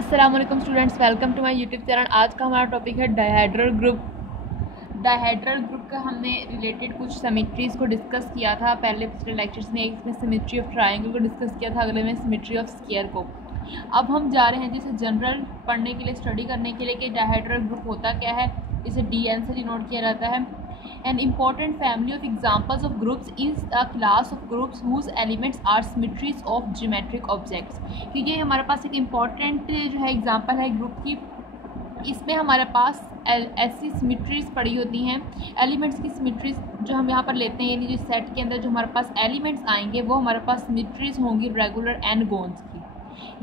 अस्सलाम वालेकुम students, welcome to my YouTube channel. आज का हमारा टॉपिक है डायहेड्रल ग्रुप। डायहेड्रल ग्रुप का हमने रिलेटेड कुछ सिमेट्रीज़ को डिस्कस किया था पहले पिछले लेक्चर्स में। एक में सिमेट्री ऑफ ट्रायंगल को डिस्कस किया था, अगले में सिमेट्री ऑफ स्क्वायर को। अब हम जा रहे हैं जिसे जनरल पढ़ने के लिए, स्टडी करने के लिए कि डायहेड्रल ग्रुप होता क्या है। इसे DN से डिनोट किया जाता है। An important family of examples of groups is a class of groups whose elements are symmetries of geometric objects। क्योंकि हमारे पास एक इम्पॉर्टेंट जो है एग्जांपल है ग्रुप की। इसमें हमारे पास ऐसी सिमेट्रीज पड़ी होती हैं, एलिमेंट्स की सिमेट्रीज जो हम यहाँ पर लेते हैं, यानी जो सेट के अंदर जो हमारे पास एलिमेंट्स आएंगे वो हमारे पास सिमेट्रीज होंगी रेगुलर एन-गोन्स की।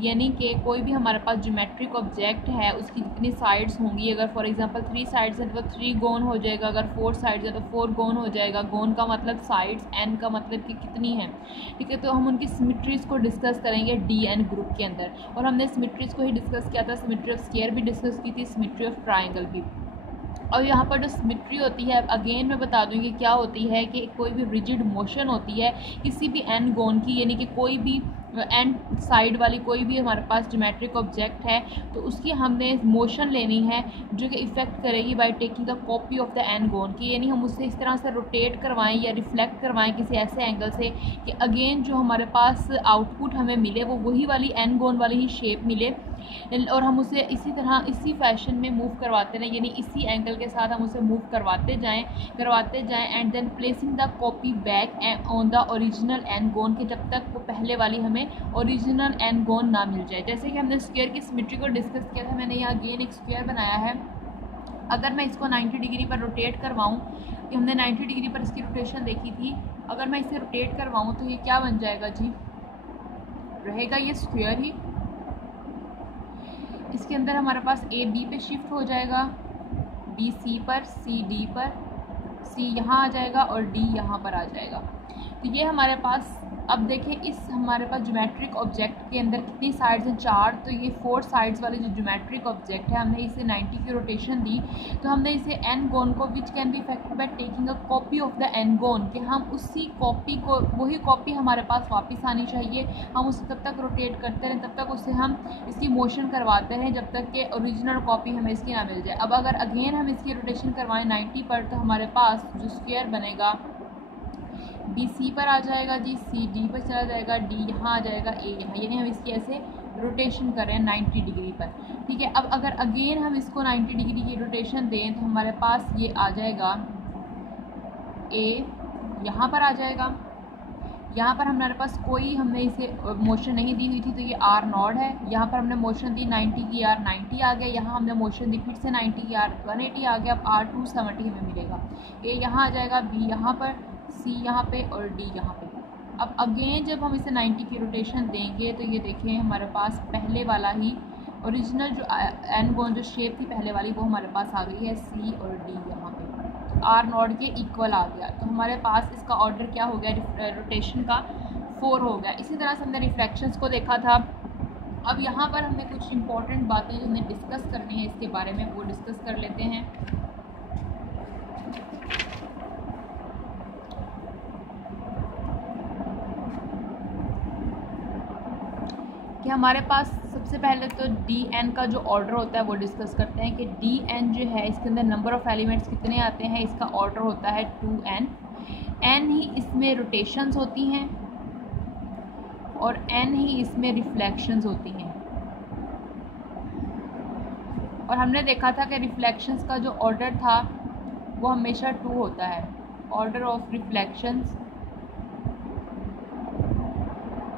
यानी कि कोई भी हमारे पास ज्योमेट्रिक ऑब्जेक्ट है उसकी जितनी साइड्स होंगी, अगर फॉर एग्जांपल 3 साइड्स हैं तो 3 गोन हो जाएगा, अगर 4 साइड्स है तो 4 गोन हो जाएगा। गोन का मतलब साइड्स, एन का मतलब कि कितनी है, ठीक है। तो हम उनकी सिमेट्रीज को डिस्कस करेंगे DN ग्रुप के अंदर। और हमने सिमेट्रीज को ही डिस्कस किया था, सिमेट्री ऑफ स्क्वायर भी डिस्कस की थी, सिमेट्री ऑफ ट्राइंगल भी। और यहाँ पर जो सिमेट्री होती है, अगेन मैं बता दूँगी क्या होती है कि कोई भी रिजिड मोशन होती है किसी भी एन गोन की, यानी कि कोई भी एंड साइड वाली कोई भी हमारे पास ज्योमेट्रिक ऑब्जेक्ट है तो उसकी हमने मोशन लेनी है जो कि इफ़ेक्ट करेगी by taking the copy of the n-gon की। यानी हम उससे इस तरह से रोटेट करवाएं या रिफ्लेक्ट करवाएं किसी ऐसे एंगल से कि अगेन जो हमारे पास आउटपुट हमें मिले वो वही वाली एन गोन वाली ही शेप मिले, और हम उसे इसी तरह इसी फैशन में मूव करवाते रहें, यानी इसी एंगल के साथ हम उसे मूव करवाते जाएं and then placing the copy back on the original n-gon के, जब तक वो पहले वाली हमें ओरिजिनल एन गोन ना मिल जाए। जैसे कि हमने स्क्वायर की सिमेट्री को डिस्कस किया था, मैंने यहाँ अगेन एक स्क्वायर बनाया है। अगर मैं इसको 90 डिग्री पर रोटेट करवाऊँ, कि हमने 90 डिग्री पर इसकी रोटेशन देखी थी, अगर मैं इसे रोटेट करवाऊँ तो ये क्या बन जाएगा जी, रहेगा ये स्क्वायर ही। इसके अंदर हमारे पास A B पे शिफ्ट हो जाएगा, B C पर, C D पर, C यहाँ आ जाएगा और D यहाँ पर आ जाएगा। तो ये हमारे पास, अब देखें इस हमारे पास ज्योमेट्रिक ऑब्जेक्ट के अंदर कितनी साइड्स हैं, 4। तो ये 4 साइड्स वाले जो ज्योमेट्रिक ऑब्जेक्ट है, हमने इसे 90 की रोटेशन दी तो हमने इसे एन गोन को which can be effected by taking a copy of the n-gon, कि हम उसी कॉपी को, वही कॉपी हमारे पास वापस आनी चाहिए। हम उसे तब तक रोटेट करते रहें, तब तक उससे हम इसकी मोशन करवाते रहें जब तक कि ओरिजिनल कॉपी हमें इसकी ना मिल जाए। अब अगर अगेन हम इसकी रोटेशन करवाएं 90 पर तो हमारे पास जो स्क्वायर बनेगा B C पर आ जाएगा जी, C D पर चला जाएगा, D यहाँ आ जाएगा, A यहाँ, यानी हम इसकी ऐसे रोटेशन कर रहे हैं 90 डिग्री पर, ठीक है। अब अगर अगेन हम इसको 90 डिग्री की रोटेशन दें तो हमारे पास ये आ जाएगा A यहाँ पर आ जाएगा। यहाँ पर हमारे पास कोई, हमने इसे मोशन नहीं दी हुई थी तो ये R नॉट है। यहाँ पर हमने मोशन दी 90 की, R 90 आ गया। यहाँ हमने मोशन दी फिर से 90 की, R 180 आ गया। अब R 270 हमें मिलेगा। A यहाँ आ जाएगा, B यहाँ पर, C यहाँ पे और D यहाँ पे। अब अगेन जब हम इसे 90 की रोटेशन देंगे तो ये देखें हमारे पास पहले वाला ही ओरिजिनल जो एन गोन जो शेप थी पहले वाली वो हमारे पास आ गई है, C और D यहाँ पे। R नॉट के इक्वल आ गया तो हमारे पास इसका ऑर्डर क्या हो गया, रोटेशन का 4 हो गया। इसी तरह से हमने रिफ्लेक्शंस को देखा था। अब यहाँ पर हमने कुछ इंपॉर्टेंट बातें जो हमें डिस्कस करनी है इसके बारे में वो डिस्कस कर लेते हैं। कि हमारे पास सबसे पहले तो DN का जो ऑर्डर होता है वो डिस्कस करते हैं कि DN जो है इसके अंदर नंबर ऑफ़ एलिमेंट्स कितने आते हैं, इसका ऑर्डर होता है 2n। n ही इसमें रोटेशंस होती हैं और n ही इसमें रिफ्लेक्शंस होती हैं। और हमने देखा था कि रिफ्लेक्शंस का जो ऑर्डर था वो हमेशा 2 होता है। Order of reflections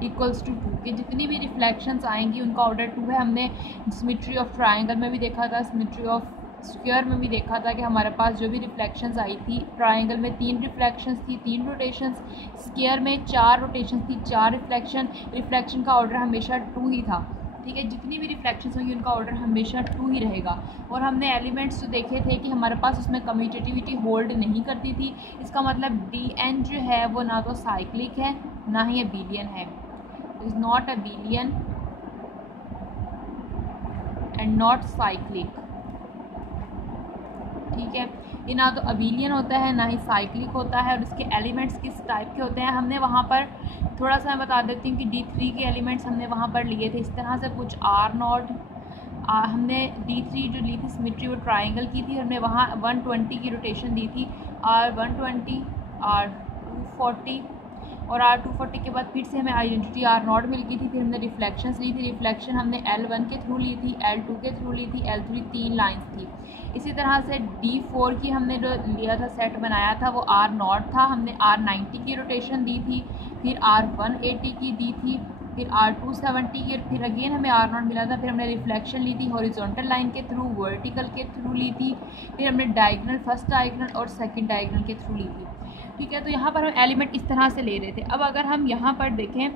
equals to 2, कि जितनी भी रिफ्लेक्शंस आएंगी उनका ऑर्डर 2 है। हमने सिमेट्री ऑफ ट्रायंगल में भी देखा था, सिमेट्री ऑफ स्क्वायर में भी देखा था कि हमारे पास जो भी रिफ्लेक्शंस आई थी, ट्रायंगल में 3 रिफ्लेक्शंस थी 3 रोटेशंस, स्क्वायर में 4 रोटेशंस थी 4 रिफ्लेक्शन का ऑर्डर हमेशा 2 ही था, ठीक है। जितनी भी रिफ्लेक्शंस होंगी उनका ऑर्डर हमेशा 2 ही रहेगा। और हमने एलिमेंट्स जो देखे थे कि हमारे पास उसमें कम्यूटेटिविटी होल्ड नहीं करती थी। इसका मतलब DN जो है वो ना तो साइक्लिक है ना ही अबेलियन है, is not abelian and not cyclic, ठीक है। ये ना तो अबेलियन होता है ना ही साइक्लिक होता है। और इसके एलिमेंट्स किस टाइप के होते हैं हमने वहाँ पर थोड़ा सा मैं बता देती हूँ कि D3 के एलिमेंट्स हमने वहाँ पर लिए थे इस तरह से, कुछ R नॉट, हमने D3 जो ली थी सिमेट्री वो ट्राइंगल की थी, हमने वहाँ 120 की रोटेशन दी थी, R120, R240 और R240 के बाद फिर से हमें आइडेंटिटी R0 मिल गई थी। फिर हमने रिफ्लेक्शंस ली थी, रिफ्लेक्शन हमने L1 के थ्रू ली थी, L2 के थ्रू ली थी, L3 3 लाइंस थी। इसी तरह से D4 की हमने जो लिया था सेट बनाया था वो R0 था, हमने R90 की रोटेशन दी थी, फिर R180 की दी थी, फिर R270 की, फिर अगेन हमें R0 मिला था। फिर हमने रिफ्लेक्शन ली थी हॉरिजॉन्टल लाइन के थ्रू, वर्टिकल के थ्रू ली थी, फिर हमने डायगोनल, फर्स्ट डायगोनल और सेकंड डायगोनल के थ्रू ली थी। ठीक है, तो यहाँ पर हम एलिमेंट इस तरह से ले रहे थे। अब अगर हम यहाँ पर देखें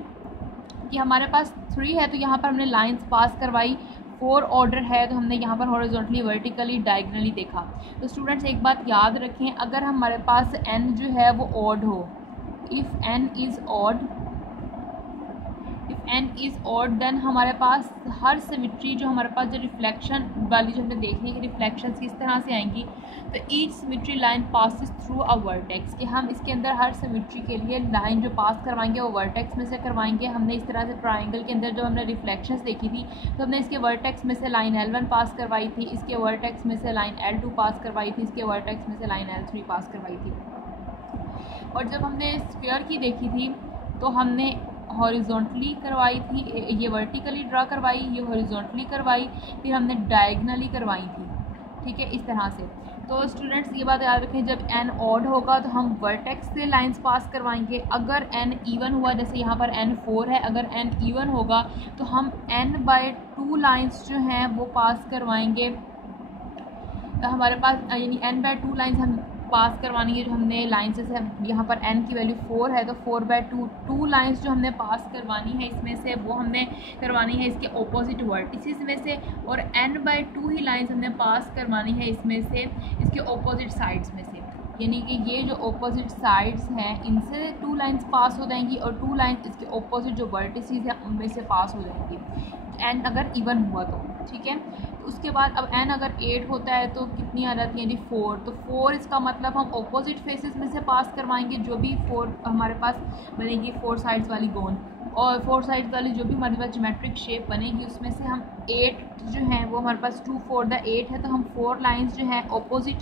कि हमारे पास 3 है तो यहाँ पर हमने लाइंस पास करवाई, 4 ऑर्डर है तो हमने यहाँ पर हॉरिजॉन्टली, वर्टिकली, डायगोनली देखा। तो स्टूडेंट्स एक बात याद रखें, अगर हमारे पास n जो है वो ऑड हो, if n is odd then हमारे पास हर सिमेट्री जो हमारे पास जो रिफ्लेक्शन वाली जो हमने देखनी है कि रिफ्लेक्शन किस तरह से आएंगी, तो each symmetry line passes through a vertex, कि हम इसके अंदर हर सिमेट्री के लिए लाइन जो पास करवाएंगे वो वर्टेक्स में से करवाएंगे। हमने इस तरह से ट्राइंगल के अंदर जो हमने रिफ्लेक्शंस देखी थी तो हमने इसके वर्टेक्स में से लाइन L1 पास करवाई थी, इसके वर्टेक्स में से लाइन L2 पास करवाई थी, इसके वर्टेक्स में से लाइन L3 पास करवाई थी। और जब हमने स्फीयर की देखी थी तो हमने हॉरिजॉन्टली करवाई थी, ये वर्टिकली ड्रा करवाई, ये हॉरिजॉन्टली करवाई, फिर हमने डायगनली करवाई थी। ठीक है, इस तरह से। तो स्टूडेंट्स ये बात याद रखें, जब n ऑड होगा तो हम वर्टेक्स से लाइंस पास करवाएंगे। अगर n इवन हुआ, जैसे यहाँ पर n 4 है, अगर n इवन होगा तो हम n/2 लाइंस जो हैं वो पास करवाएंगे। हमारे पास यानी n/2 लाइंस हम पास करवानी है। जो हमने लाइंस जैसे यहाँ पर n की वैल्यू 4 है तो 4/2 2 लाइंस जो हमने पास करवानी है इसमें से वो हमने करवानी है इसके ऑपोजिट वर्टिसेस में से, और n/2 ही लाइंस हमने पास करवानी है इसमें से इसके ऑपोजिट साइड्स में से। यानी कि ये जो ऑपोजिट साइड्स हैं इनसे 2 लाइंस पास हो जाएंगी और 2 लाइंस इसके ऑपोजिट जो वर्टिसेस हैं उनमें से पास हो जाएंगी, n अगर इवन हुआ तो। ठीक है, तो उसके बाद अब n अगर 8 होता है तो कितनी आ जाती है जी 4। तो 4 इसका मतलब हम ऑपोजिट फेसेस में से पास करवाएंगे। जो भी 4 हमारे पास बनेगी 4 साइड्स वाली गोन, और 4 साइड्स वाली जो भी हमारे पास ज्योमेट्रिक शेप बनेगी उसमें से हम 8 जो हैं वो हमारे पास 2 4 द 8 है, तो हम 4 लाइन्स जो हैं ऑपोजिट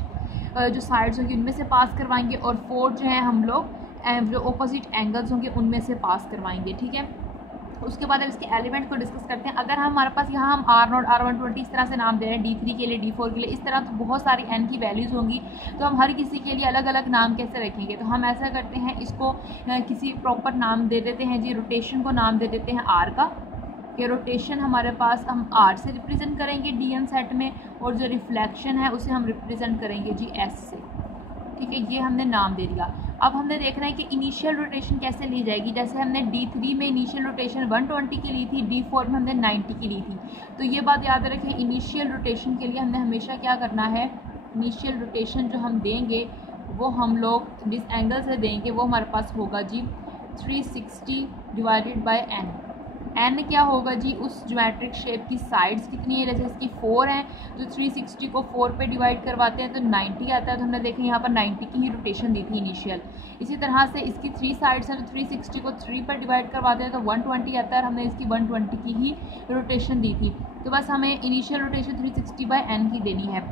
जो साइड्स होंगी उनमें से पास करवाएंगे, और 4 जो है हम लोग जो ऑपोजिट एंगल्स होंगे उनमें से पास करवाएंगे। ठीक है, उसके बाद अब इसके एलिमेंट को डिस्कस करते हैं। अगर हमारे पास यहाँ हम R0, R120 इस तरह से नाम दे रहे हैं, D3 के लिए, D4 के लिए, इस तरह तो बहुत सारी n की वैल्यूज़ होंगी, तो हम हर किसी के लिए अलग अलग नाम कैसे रखेंगे। तो हम ऐसा करते हैं, इसको किसी प्रॉपर नाम दे देते हैं जी। रोटेशन को नाम दे देते हैं R का, कि रोटेशन हमारे पास हम R से रिप्रेजेंट करेंगे DN सेट में, और जो रिफ्लेक्शन है उसे हम रिप्रेजेंट करेंगे जी S से। ठीक है, ये हमने नाम दे दिया। अब हमने देखना है कि इनिशियल रोटेशन कैसे ली जाएगी। जैसे हमने D3 में इनिशियल रोटेशन 120 की ली थी, D4 में हमने 90 की ली थी। तो ये बात याद रखें, इनिशियल रोटेशन के लिए हमने हमेशा क्या करना है, इनिशियल रोटेशन जो हम देंगे वो हम लोग जिस एंगल से देंगे वो हमारे पास होगा जी 360 डिवाइडेड बाय n क्या होगा जी, उस ज्योमेट्रिक शेप की साइड्स कितनी है। जैसे इसकी 4 हैं तो 360 को 4 पे डिवाइड करवाते हैं तो 90 आता है। तो हमने देखा यहाँ पर 90 की ही रोटेशन दी थी इनिशियल। इसी तरह से इसकी 3 साइड्स हैं तो 360 को 3 पर डिवाइड करवाते हैं तो 120 आता है। हमने इसकी 120 की ही रोटेशन दी थी। तो बस हमें इनिशियल रोटेशन 360/n की देनी है।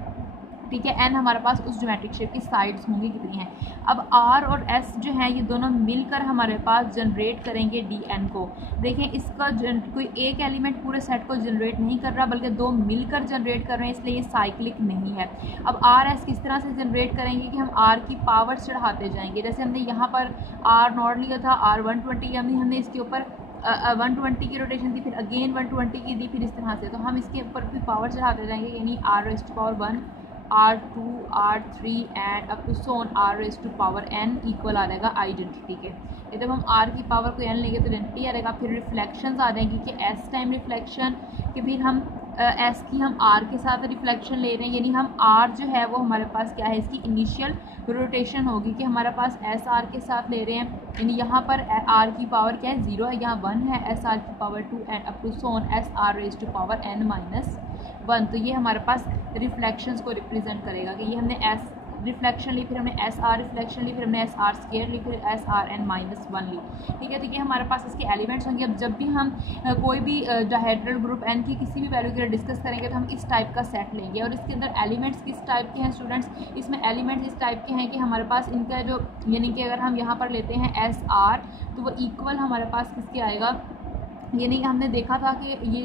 ठीक है, n हमारे पास उस ज्योमेट्रिक शेप की साइड्स होंगी कितनी हैं। अब r और s जो हैं ये दोनों मिलकर हमारे पास जनरेट करेंगे dn को। देखें, इसका कोई एक एलिमेंट पूरे सेट को जनरेट नहीं कर रहा बल्कि 2 मिलकर जनरेट कर रहे हैं, इसलिए ये साइक्लिक नहीं है। अब r s किस तरह से जनरेट करेंगे कि हम r की पावर चढ़ाते जाएंगे। जैसे हमने यहाँ पर r0 लिया था, R120 हमने इसके ऊपर 120 की रोटेशन दी, फिर अगेन 120 की दी, फिर इस तरह से। तो हम इसके ऊपर भी पावर चढ़ाते जाएंगे, यानी r⁻1 R2 R3 and up to so on r⁻n equal आ जाएगा आइडेंटिटी के। ये जब हम r की पावर को n लेंगे तो आइडेंटिटी आ जाएगा। फिर रिफ्लेक्शंस आ जाएंगी कि s टाइम रिफ्लेक्शन, कि फिर हम s की हम r के साथ रिफ्लेक्शन ले रहे हैं, यानी हम r जो है वो हमारे पास क्या है, इसकी इनिशियल रोटेशन होगी कि हमारे पास एस आर के साथ ले रहे हैं। यानी यहाँ पर r की पावर क्या है 0 है, यहाँ 1 है, एस आर की power 2 and up to so on SR⁻n-1। तो ये हमारे पास रिफ्लेक्शंस को रिप्रेजेंट करेगा कि ये हमने s रिफ्लेक्शन ली, फिर हमने एस आर रिफ्लेक्शन ली, फिर हमने एस आर स्केयर ली, फिर s are N minus one ली। ठीक है, तो ये हमारे पास इसके एलिमेंट्स होंगे। अब जब भी हम कोई भी डायहेड्रल ग्रुप एन की किसी भी वैल्यू के लिए डिस्कस करेंगे तो हम इस टाइप का सेट लेंगे। और इसके अंदर एलिमेंट्स किस टाइप के हैं स्टूडेंट्स, इसमें एलिमेंट्स इस टाइप के हैं कि हमारे पास इनका जो, यानी कि अगर हम यहाँ पर लेते हैं एस आर तो वो इक्वल हमारे पास किसके आएगा, यानी कि हमने देखा था कि ये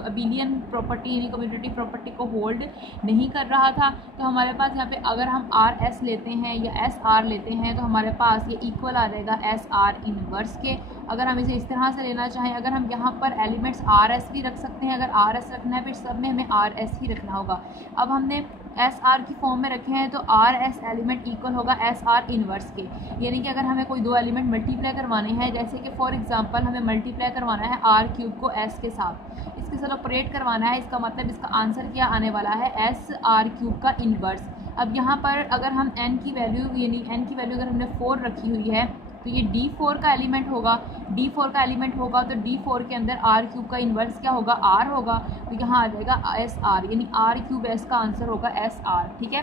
अबिलियन प्रॉपर्टी यानी कम्यूटेटिव प्रॉपर्टी को होल्ड नहीं कर रहा था। तो हमारे पास यहाँ पे अगर हम आर एस लेते हैं या एस आर लेते हैं तो हमारे पास ये इक्वल आ जाएगा एस आर इनवर्स के। अगर हम इसे इस तरह से लेना चाहें, अगर हम यहाँ पर एलिमेंट्स आर एस भी रख सकते हैं, अगर आर एस रखना है फिर सब में हमें आर एस ही रखना होगा। अब हमने एस आर की फॉर्म में रखे हैं तो आर एस एलिमेंट इक्वल होगा एस आर इनवर्स के। यानी कि अगर हमें कोई दो एलिमेंट मल्टीप्लाई करवाने हैं, जैसे कि फॉर एग्जांपल हमें मल्टीप्लाई करवाना है आर क्यूब को एस के साथ, इसके साथ ऑपरेट करवाना है, इसका मतलब इसका आंसर क्या आने वाला है, एस आर क्यूब का इनवर्स। अब यहाँ पर अगर हम एन की वैल्यू, यानी एन की वैल्यू अगर हमने 4 रखी हुई है तो ये D4 का एलिमेंट होगा। D4 का एलिमेंट होगा तो D4 के अंदर आर क्यूब का इन्वर्स क्या होगा, R होगा। तो यहाँ आ जाएगा एस आर, यानी आर क्यूब एस का आंसर होगा एस आर। ठीक है,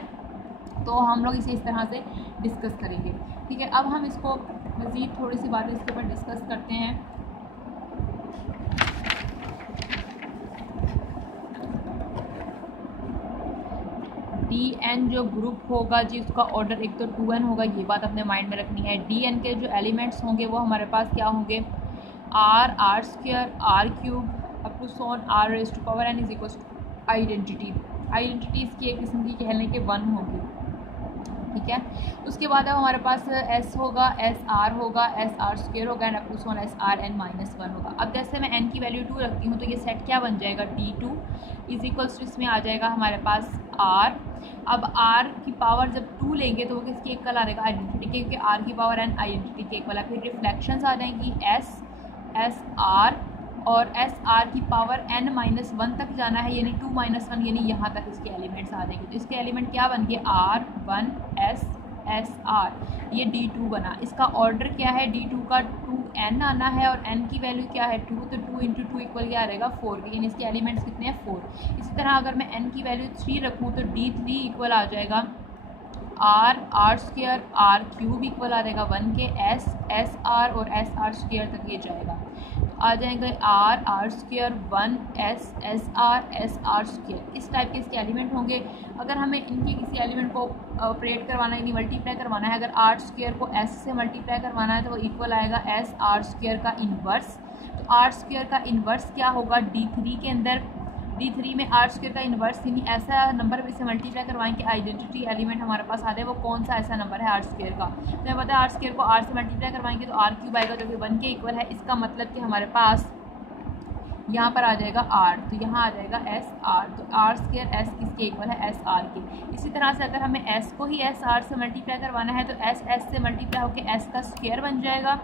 तो हम लोग इसे इस तरह से डिस्कस करेंगे। ठीक है, अब हम इसको मज़ीद थोड़ी सी बातें इसके ऊपर डिस्कस करते हैं। डी एन जो ग्रुप होगा जी, उसका ऑर्डर एक तो 2n होगा, ये बात अपने माइंड में रखनी है। डी एन के जो एलिमेंट्स होंगे वो हमारे पास क्या होंगे, R, are square, are cube up to so on R raise to power N is equal to identity. Identity इसकी एक किस्म की कहने के 1 होगी। ठीक है, उसके बाद अब हमारे पास एस होगा, एस आर होगा, एस आर स्क्वायर होगा and up to so on S are N minus 1 होगा। अब जैसे मैं एन की वैल्यू 2 रखती हूँ तो ये सेट क्या बन जाएगा, D2 इज इक्वल्स टू, इसमें आ जाएगा हमारे पास आर। अब आर की पावर जब 2 लेंगे तो वो किसकी इक्वल आ जाएगा, आइडेंटिटी के, क्योंकि आर की पावर एन आइडेंटिटी के इक्वल है। फिर रिफ्लेक्शंस आ जाएंगी एस, एस आर और एस आर की पावर n माइनस 1 तक जाना है, यानी 2 माइनस 1, यानी यहाँ तक इसके एलिमेंट्स आ जाएंगे। तो इसके एलिमेंट क्या बन गए, आर 1 एस एस आर, ये D2 बना। इसका ऑर्डर क्या है, D2 का 2n आना है और n की वैल्यू क्या है 2, तो 2 इंटू 2 इक्वल क्या रहेगा 4 के, यानी इसके एलिमेंट्स कितने हैं 4। इसी तरह अगर मैं n की वैल्यू 3 रखूँ तो D3 इक्वल आ जाएगा r, are square, are cube equal आ जाएगा 1 के, एस, एस आर और एस आर स्क्वायर तक ये जाएगा। आ जाएंगे r, are square 1 s, s are square. इस टाइप के इसके एलिमेंट होंगे। अगर हमें इनके किसी एलिमेंट को ऑपरेट करवाना है, यानी मल्टीप्लाई करवाना है, अगर आर स्क्वायर को एस से मल्टीप्लाई करवाना है तो वो इक्वल आएगा एस आर स्क्वायर का इन्वर्स। तो आर स्क्वायर का इन्वर्स क्या होगा, D3 के अंदर, D3 में आर स्क्वायर का इन्वर्स, यानी ऐसा नंबर भी से मल्टीप्लाई करवाएंगे आइडेंटिटी एलिमेंट हमारे पास आ जाए, वो कौन सा ऐसा नंबर है आर स्क्वायर का। तो मैं पता है आर स्क्वायर को आर से मल्टीप्लाई करवाएंगे तो आर क्यूब आएगा जो कि 1 के इक्वल है। इसका मतलब कि हमारे पास यहाँ पर आ जाएगा आर, तो यहाँ आ जाएगा एस आर। तो आर स्क्वायर एस किसके इक्वल है, एस आर के। इसी तरह से अगर हमें एस को ही एस आर से मल्टीप्लाई करवाना है तो एस एस से मल्टीप्लाई होकर एस का स्क्वायर बन जाएगा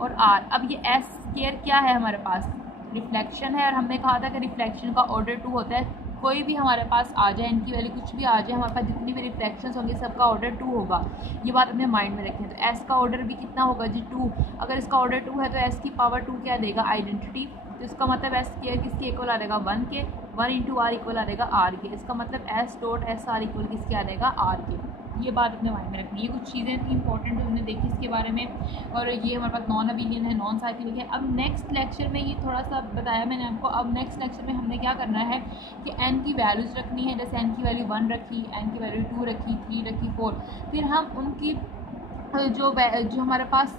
और आर। अब ये एस स्क्वायर क्या है हमारे पास, रिफ्लेक्शन है, और हमने कहा था कि रिफ्लेक्शन का ऑर्डर 2 होता है। कोई भी हमारे पास आ जाए, इनकी वैल्यू कुछ भी आ जाए, हमारे पास जितनी भी रिफ्लेक्शंस होंगी सबका ऑर्डर 2 होगा। ये बात अपने माइंड में रखें। तो एस का ऑर्डर भी कितना होगा जी 2। अगर इसका ऑर्डर 2 है तो एस की पावर 2 क्या देगा, आइडेंटिटी। तो इसका मतलब एस स्क्वायर किसके इक्वल आ जाएगा 1 के, 1 इंटू आर इक्वल आ जाएगा आर के। इसका मतलब S dot S R equal किसके आ जाएगा, आर के। ये बात अपने माइंड में रखनी है। ये कुछ चीज़ें थी इंपॉर्टेंट जो हमने देखी इसके बारे में, और ये हमारे पास नॉन अबिलियन है, नॉन साइक्लिक है। अब नेक्स्ट लेक्चर में ये थोड़ा सा बताया मैंने आपको। अब नेक्स्ट लेक्चर में हमने क्या करना है कि n की वैल्यूज़ रखनी है। जैसे n की वैल्यू 1 रखी, n की वैल्यू 2 रखी, 3 रखी, 4। फिर हम उनकी जो हमारे पास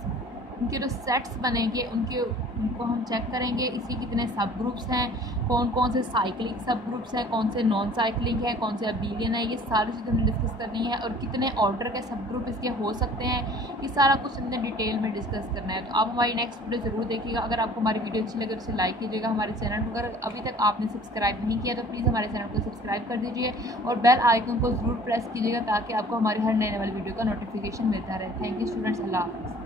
उनके जो सेट्स बनेंगे उनको हम चेक करेंगे। इसी कितने सब ग्रुप्स हैं, कौन कौन से साइक्लिक सब ग्रुप्स हैं, कौन से नॉन साइक्लिक है, कौन से अबिलियन है, ये सारी चीज़ें हमने डिस्कस करनी है। और कितने ऑर्डर के सब ग्रुप इसके हो सकते हैं, ये सारा कुछ हमने डिटेल में डिस्कस करना है। तो आप हमारी नेक्स्ट वीडियो ज़रूर देखिएगा। अगर आपको हमारी वीडियो अच्छी लगे तो उसे लाइक कीजिएगा। हमारे चैनल को अगर अभी तक आपने सब्सक्राइब नहीं किया तो प्लीज़ हमारे चैनल को सब्सक्राइब कर दीजिए और बेल आइकन को ज़रूर प्रेस कीजिएगा ताकि आपको हमारी हर नए वाली वीडियो का नोटिफिकेशन मिलता रहे। थैंक यू स्टूडेंट्स, अल्लाह हाफ़िज़।